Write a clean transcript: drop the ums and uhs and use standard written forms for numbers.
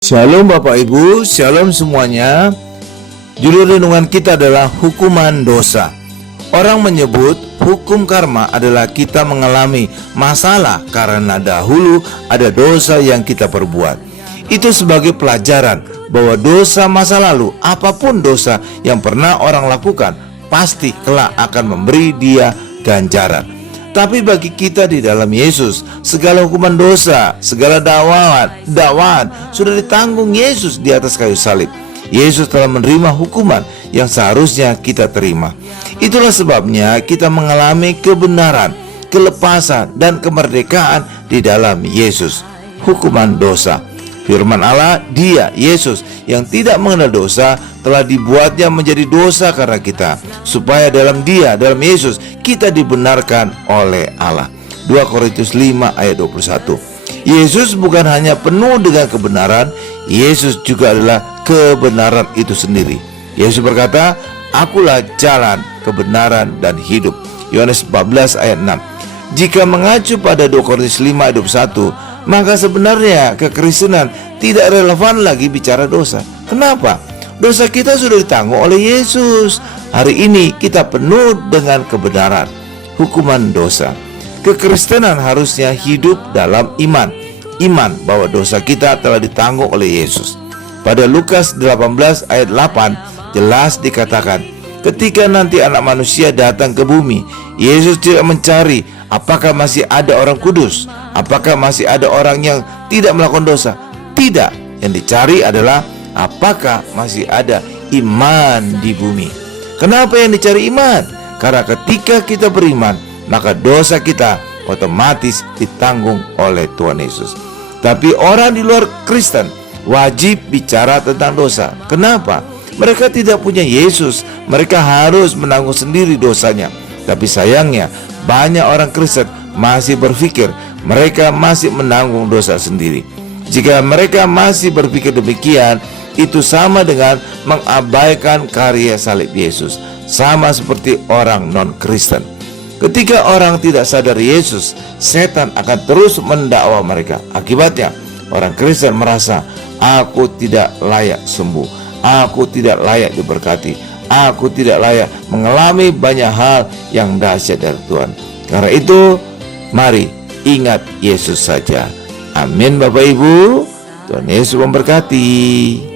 Shalom Bapak Ibu, shalom semuanya. Judul renungan kita adalah hukuman dosa. Orang menyebut hukum karma adalah kita mengalami masalah karena dahulu ada dosa yang kita perbuat. Itu sebagai pelajaran bahwa dosa masa lalu, apapun dosa yang pernah orang lakukan, pasti kelak akan memberi dia ganjaran. Tapi bagi kita di dalam Yesus, segala hukuman dosa, segala dakwaan sudah ditanggung Yesus di atas kayu salib. Yesus telah menerima hukuman yang seharusnya kita terima. Itulah sebabnya kita mengalami kebenaran, kelepasan, dan kemerdekaan di dalam Yesus. Hukuman dosa. Firman Allah, Dia, Yesus, yang tidak mengenal dosa, telah dibuatnya menjadi dosa karena kita, supaya dalam Dia, dalam Yesus, kita dibenarkan oleh Allah. 2 Korintus 5 ayat 21. Yesus bukan hanya penuh dengan kebenaran, Yesus juga adalah kebenaran itu sendiri. Yesus berkata, "Akulah jalan, kebenaran, dan hidup." Yohanes 14 ayat 6. Jika mengacu pada 2 Korintus 5 ayat 21, maka sebenarnya kekristenan tidak relevan lagi bicara dosa. Kenapa? Dosa kita sudah ditanggung oleh Yesus. Hari ini kita penuh dengan kebenaran. Hukuman dosa. Kekristenan harusnya hidup dalam iman. Iman bahwa dosa kita telah ditanggung oleh Yesus. Pada Lukas 18 ayat 8 jelas dikatakan, ketika nanti anak manusia datang ke bumi, Yesus tidak mencari apakah masih ada orang kudus, apakah masih ada orang yang tidak melakukan dosa. Tidak, yang dicari adalah apakah masih ada iman di bumi. Kenapa yang dicari iman? Karena ketika kita beriman, maka dosa kita otomatis ditanggung oleh Tuhan Yesus. Tapi orang di luar Kristen wajib bicara tentang dosa. Kenapa? Mereka tidak punya Yesus. Mereka harus menanggung sendiri dosanya. Tapi sayangnya banyak orang Kristen masih berpikir mereka masih menanggung dosa sendiri. Jika mereka masih berpikir demikian, itu sama dengan mengabaikan karya salib Yesus. Sama seperti orang non-Kristen. Ketika orang tidak sadar Yesus, setan akan terus mendakwa mereka. Akibatnya, orang Kristen merasa, aku tidak layak sembuh, aku tidak layak diberkati, aku tidak layak mengalami banyak hal yang dahsyat dari Tuhan. Karena itu, mari ingat Yesus saja. Amin Bapak Ibu. Tuhan Yesus memberkati.